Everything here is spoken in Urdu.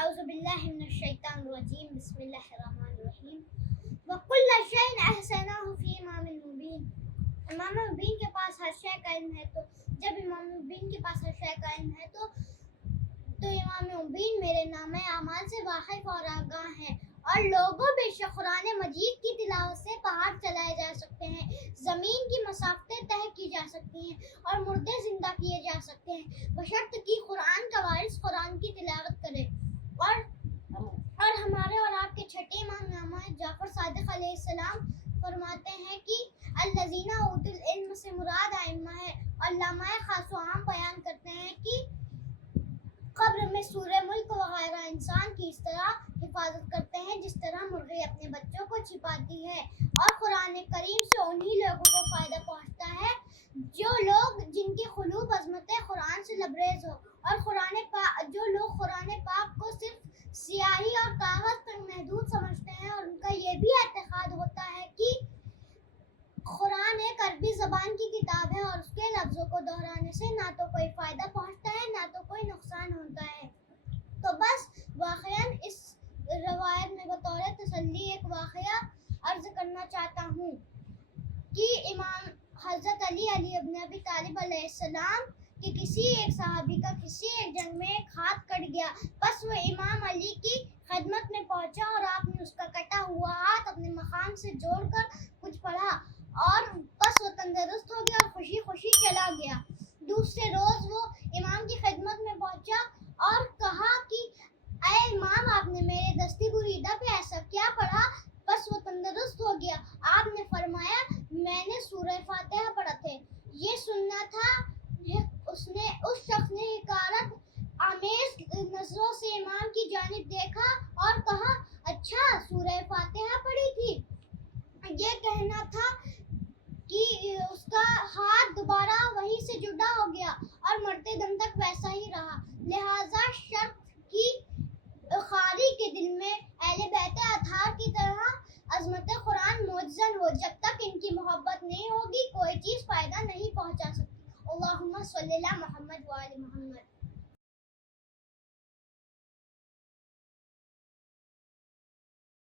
اعوذ باللہ من الشیطان الرجیم بسم اللہ الرحمن الرحیم وَكُلَّ شَيْءٍ أَحْصَيْنَاهُ فِي إِمَامٍ مُبِينٍ۔ امام مبین کے پاس ہر شے کا علم ہے، تو جب امام مبین کے پاس ہر شے کا علم ہے تو امام مبین میرے نامہ اعمال سے واقف اور آگاہ ہیں۔ اور لوگوں، بے شک قرآن مجید کی تلاوت سے پہاڑ چلائے جا سکتے ہیں، زمین کی مسافتیں طے کی جا سکتی ہیں اور مردے زندہ کیے جا سکتے ہیں، بشرط کہ قرآن کا وارث قرآن کی تلاوت کرے۔ اور ہمارے اور آپ کے چھٹے امام علامہ جعفر صادق علیہ السلام فرماتے ہیں کہ الذین اوتوا العلم سے مراد ائمہ ہے۔ علامہ خاص و عام بیان کرتے ہیں کہ قبر میں سورہ ملک وغیرہ انسان کی اس طرح حفاظت کرتے ہیں جس طرح مرغی اپنے بچوں کو چھپاتی ہے، اور قرآن کریم سے انہی لوگوں کو فائدہ پہنچتا ہے جن کے قلوب عظمت قرآن سے لبریز ہو، اور جو لوگ قرآن پاک کو صرف سیاہی اور کاغذ تک محدود سمجھتے ہیں، اور ان کا یہ بھی اعتقاد ہوتا ہے کہ قرآن ایک عربی زبان کی کتاب ہے اور اس کے لفظوں کو دہرانے سے نہ تو کوئی فائدہ پہنچتا ہے نہ تو کوئی نقصان ہوتا ہے، تو بس واقعاً اس روایت میں بطور تسلی ایک واقعہ عرض کرنا چاہتا ہوں کہ امام حضرت علی ابن ابی طالب علیہ السلام کہ کسی ایک صحابی کا کسی ایک جنگ میں ایک ہاتھ کٹ گیا، بس وہ امام علی کی خدمت میں پہنچا اور آپ نے اس کا کٹا ہوا ہاتھ اپنے مقام سے جوڑ کر کچھ پڑھا، اور بس وہ تندرست ہو گیا اور خوشی خوشی چلا گیا۔ دوسرے روز وہ امام کی خدمت میں پہنچا اور کہا کہ اے امام، آپ نے میرے دستی بریدہ پہ ایسا کیا پڑھا؟ بس وہ تندرست ہو گیا۔ آپ نے فرمایا میں نے سورہ فاتحہ پڑھا تھے۔ یہ سننا تھا۔ اس شخص نے حقارت آمیز نظروں سے امام کی جانب دیکھا اور کہا اچھا سورہ فاتحہ پڑھی تھی؟ یہ کہنا تھا کہ اس کا ہاتھ دوبارہ وہیں سے جدا ہو گیا اور مرتے دم تک ویسا ہی رہا۔ لہٰذا شرط کی قاری کے دل میں اہل بیت اطہار کی طرح عظمت قرآن معجزن ہو، جب تک ان کی محبت نہیں ہوگی کوئی چیز فائدہ نہیں پہنچا سکتی۔ اللہم صلی علی محمد و آل محمد۔